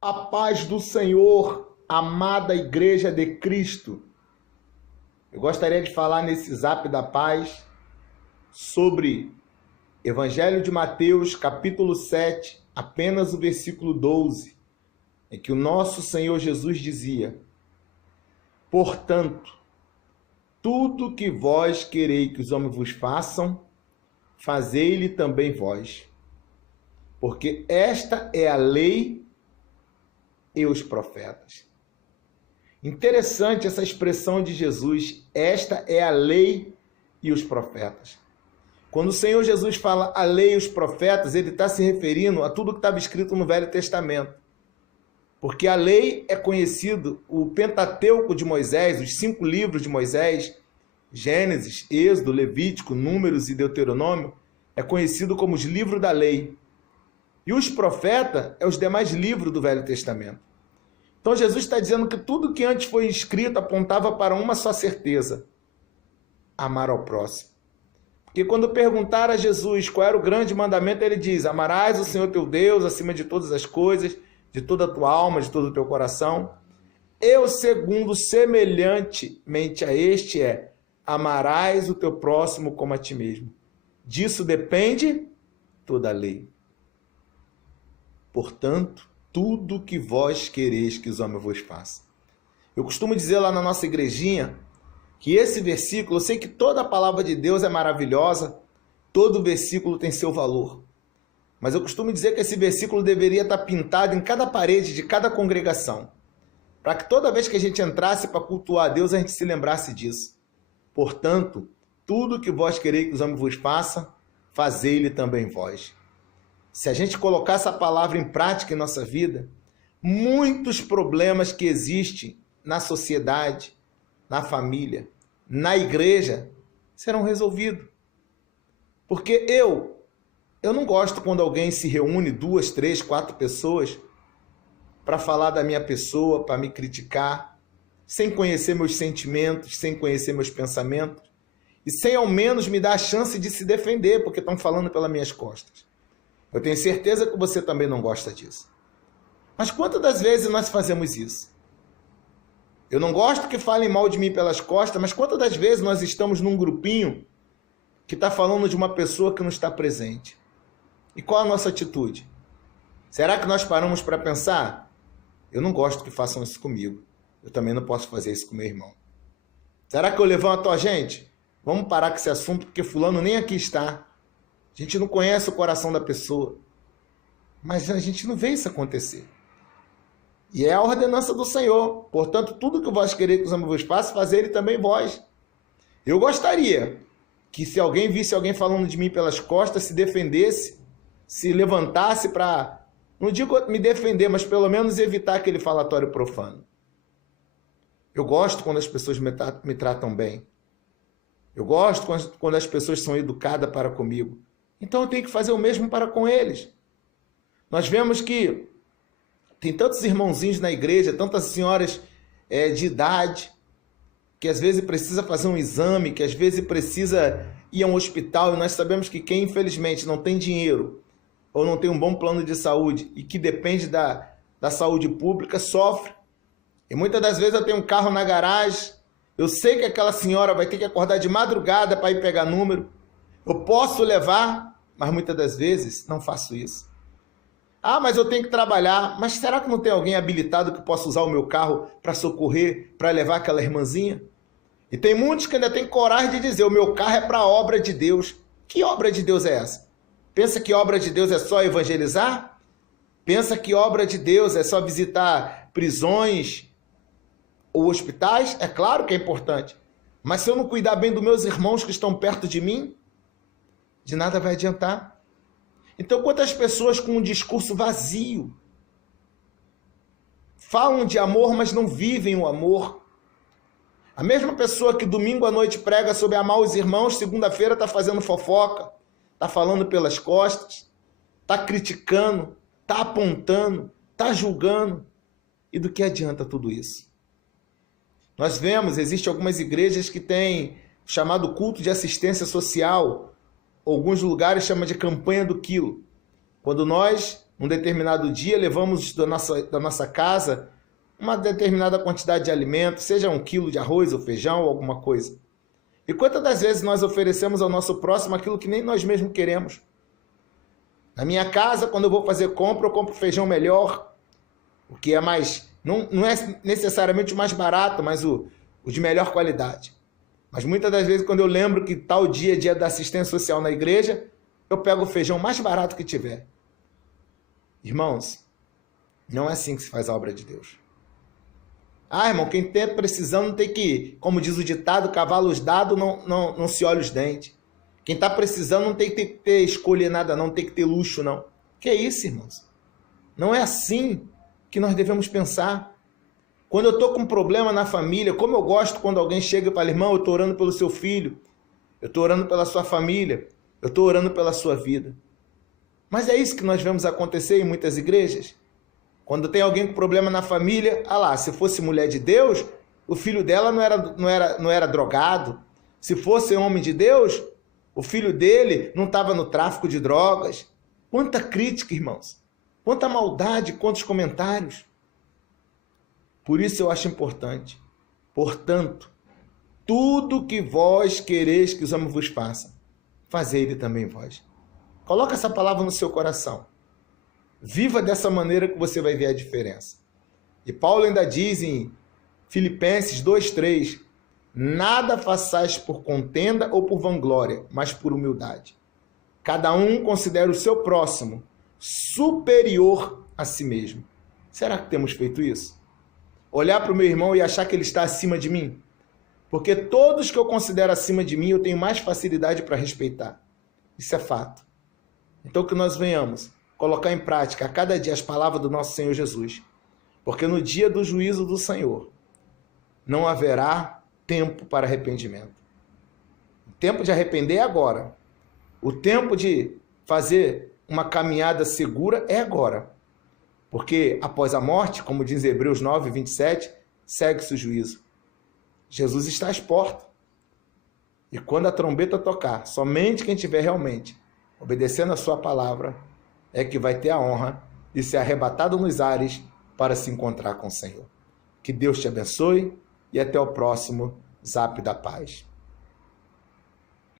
A paz do Senhor, amada Igreja de Cristo. Eu gostaria de falar nesse Zap da Paz sobre Evangelho de Mateus, capítulo 7, apenas o versículo 12, em que o nosso Senhor Jesus dizia: portanto, tudo que vós quereis que os homens vos façam, fazei-lhe também vós. Porque esta é a lei e os profetas. Interessante essa expressão de Jesus, esta é a lei e os profetas. Quando o Senhor Jesus fala a lei e os profetas, ele está se referindo a tudo que estava escrito no Velho Testamento. Porque a lei é conhecido, o Pentateuco de Moisés, os 5 livros de Moisés, Gênesis, Êxodo, Levítico, Números e Deuteronômio, é conhecido como os livros da lei. E os profetas é os demais livros do Velho Testamento. Então Jesus está dizendo que tudo que antes foi escrito apontava para uma só certeza: amar ao próximo. Porque quando perguntaram a Jesus qual era o grande mandamento, ele diz: amarás o Senhor teu Deus acima de todas as coisas, de toda a tua alma, de todo o teu coração. E o segundo, semelhantemente a este, é: amarás o teu próximo como a ti mesmo. Disso depende toda a lei. Portanto, tudo que vós quereis que os homens vos façam. Eu costumo dizer lá na nossa igrejinha que esse versículo, eu sei que toda a palavra de Deus é maravilhosa, todo versículo tem seu valor. Mas eu costumo dizer que esse versículo deveria estar pintado em cada parede de cada congregação, para que toda vez que a gente entrasse para cultuar a Deus, a gente se lembrasse disso. Portanto, tudo que vós quereis que os homens vos façam, fazei-lhe também vós. Se a gente colocar essa palavra em prática em nossa vida, muitos problemas que existem na sociedade, na família, na igreja, serão resolvidos. Porque eu não gosto quando alguém se reúne 2, 3, 4 pessoas para falar da minha pessoa, para me criticar, sem conhecer meus sentimentos, sem conhecer meus pensamentos, e sem ao menos me dar a chance de se defender, porque estão falando pelas minhas costas. Eu tenho certeza que você também não gosta disso. Mas quantas das vezes nós fazemos isso? Eu não gosto que falem mal de mim pelas costas, mas quantas das vezes nós estamos num grupinho que está falando de uma pessoa que não está presente? E qual a nossa atitude? Será que nós paramos para pensar? Eu não gosto que façam isso comigo. Eu também não posso fazer isso com meu irmão. Será que eu levanto a gente? Vamos parar com esse assunto, porque fulano nem aqui está. A gente não conhece o coração da pessoa. Mas a gente não vê isso acontecer. E é a ordenança do Senhor. Portanto, tudo que vós quereis que os homens vos façam, fazei-lhe também vós. Eu gostaria que, se alguém visse alguém falando de mim pelas costas, se defendesse, se levantasse para, não digo me defender, mas pelo menos evitar aquele falatório profano. Eu gosto quando as pessoas me tratam bem. Eu gosto quando as pessoas são educadas para comigo. Então eu tenho que fazer o mesmo para com eles. Nós vemos que tem tantos irmãozinhos na igreja, tantas senhoras de idade, que às vezes precisa fazer um exame, que às vezes precisa ir a um hospital, e nós sabemos que quem infelizmente não tem dinheiro ou não tem um bom plano de saúde e que depende da saúde pública, sofre. E muitas das vezes eu tenho um carro na garagem, eu sei que aquela senhora vai ter que acordar de madrugada para ir pegar número. Eu posso levar, mas muitas das vezes não faço isso. Ah, mas eu tenho que trabalhar. Mas será que não tem alguém habilitado que possa usar o meu carro para socorrer, para levar aquela irmãzinha? E tem muitos que ainda têm coragem de dizer: o meu carro é para a obra de Deus. Que obra de Deus é essa? Pensa que obra de Deus é só evangelizar? Pensa que obra de Deus é só visitar prisões ou hospitais? É claro que é importante. Mas se eu não cuidar bem dos meus irmãos que estão perto de mim, de nada vai adiantar. Então, quantas pessoas com um discurso vazio falam de amor, mas não vivem o amor? A mesma pessoa que domingo à noite prega sobre amar os irmãos, segunda-feira está fazendo fofoca, está falando pelas costas, está criticando, está apontando, está julgando. E do que adianta tudo isso? Nós vemos, existem algumas igrejas que têm chamado culto de assistência social. Alguns lugares chamam de campanha do quilo. Quando nós num determinado dia, levamos da nossa casa uma determinada quantidade de alimento, seja 1 quilo de arroz ou feijão ou alguma coisa. E quantas das vezes nós oferecemos ao nosso próximo aquilo que nem nós mesmos queremos? Na minha casa, quando eu vou fazer compra, eu compro feijão melhor, o que é mais, não é necessariamente o mais barato, mas o de melhor qualidade. Mas muitas das vezes, quando eu lembro que tal dia é dia da assistência social na igreja, eu pego o feijão mais barato que tiver. Irmãos, não é assim que se faz a obra de Deus. Ah, irmão, quem está precisando tem que, como diz o ditado, cavalos dados não se olha os dentes. Quem está precisando não tem que ter escolher nada, não tem que ter luxo, não. Que é isso, irmãos? Não é assim que nós devemos pensar. Quando eu estou com um problema na família, como eu gosto quando alguém chega e fala, irmão, eu estou orando pelo seu filho, eu estou orando pela sua família, eu estou orando pela sua vida. Mas é isso que nós vemos acontecer em muitas igrejas. Quando tem alguém com problema na família, se fosse mulher de Deus, o filho dela não era drogado. Se fosse homem de Deus, o filho dele não estava no tráfico de drogas. Quanta crítica, irmãos. Quanta maldade, quantos comentários. Por isso eu acho importante. Portanto, tudo que vós quereis que os homens vos façam, fazei ele também vós. Coloca essa palavra no seu coração. Viva dessa maneira que você vai ver a diferença. E Paulo ainda diz em Filipenses 2:3, nada façais por contenda ou por vanglória, mas por humildade. Cada um considera o seu próximo superior a si mesmo. Será que temos feito isso? Olhar para o meu irmão e achar que ele está acima de mim? Porque todos que eu considero acima de mim, eu tenho mais facilidade para respeitar. Isso é fato. Então que nós venhamos colocar em prática a cada dia as palavras do nosso Senhor Jesus. Porque no dia do juízo do Senhor, não haverá tempo para arrependimento. O tempo de arrepender é agora. O tempo de fazer uma caminhada segura é agora. Porque após a morte, como diz Hebreus 9:27, segue-se o juízo. Jesus está às portas. E quando a trombeta tocar, somente quem estiver realmente obedecendo a sua palavra é que vai ter a honra de ser arrebatado nos ares para se encontrar com o Senhor. Que Deus te abençoe e até o próximo Zap da Paz.